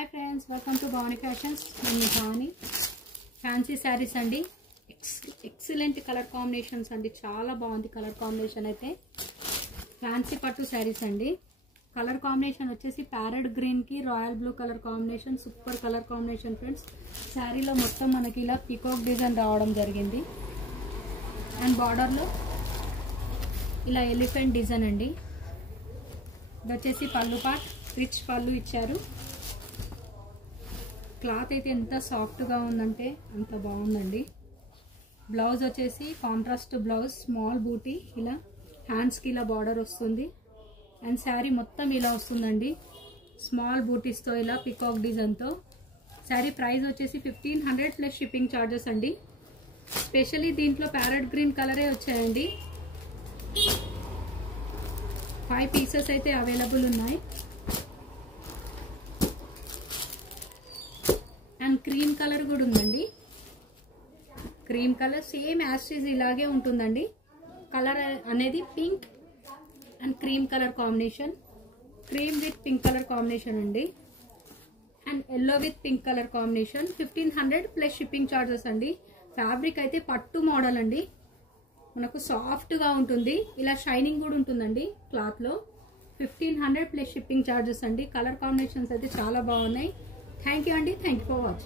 Hi friends, welcome to Bhavani fashions. मैं Bhavani fancy saris అండి। Excellent colour combinations అండి, చాలా బాగుంది కలర్ కాంబినేషన్ అయితే। ఫ్యాన్సీ పట్టు శారీస్ అండి। కలర్ కాంబినేషన్ వచ్చేసి ప్యారెట్ గ్రీన్ కి royal blue colour combination, super colour combination friends. శారీలో మొత్తం మనకి ఇలా పీకాక్ డిజైన్ రావడం జరిగింది అండ్ బార్డర్ లో ఇలా ఎలిఫెంట్ డిజైన్ అండి। ఇది వచ్చేసి పళ్ళు పార్ట్, రిచ్ పళ్ళు ఇచ్చారు। క్లాత్ అయితే ఎంత సాఫ్ట్గా ఉందంటే అంత బాగుందండి। బ్లౌజ్ వచ్చేసి కాంట్రాస్ట్ బ్లౌజ్, స్మాల్ బూటీ, ఇలా హ్యాండ్స్కి ఇలా బార్డర్ వస్తుంది అండ్ శారీ మొత్తం ఇలా వస్తుందండి, స్మాల్ బూటీస్తో ఇలా పికాక్ డిజైన్తో। శారీ ప్రైస్ వచ్చేసి 1500 ప్లస్ షిప్పింగ్ ఛార్జెస్ అండి। స్పెషల్లీ దీంట్లో ప్యారెట్ గ్రీన్ కలరే వచ్చాయండి। 5 పీసెస్ అయితే అవైలబుల్ ఉన్నాయి అండ్ క్రీమ్ కలర్ కూడా ఉందండి। క్రీమ్ కలర్ సేమ్ యాస్టీజ్ ఇలాగే ఉంటుందండి। కలర్ అనేది pink and cream colour combination, cream with pink colour combination అండి and yellow with pink colour combination. 1500 plus shipping charges అండి। ఫ్యాబ్రిక్ అయితే పట్టు మోడల్ అండి, మనకు సాఫ్ట్గా ఉంటుంది, ఇలా షైనింగ్ కూడా ఉంటుందండి క్లాత్లో। 1500 ప్లస్ షిప్పింగ్ ఛార్జెస్ అండి। కలర్ కాంబినేషన్స్ అయితే చాలా బాగున్నాయి। థ్యాంక్ యూ అండి, థ్యాంక్ యూ ఫర్ వాచింగ్।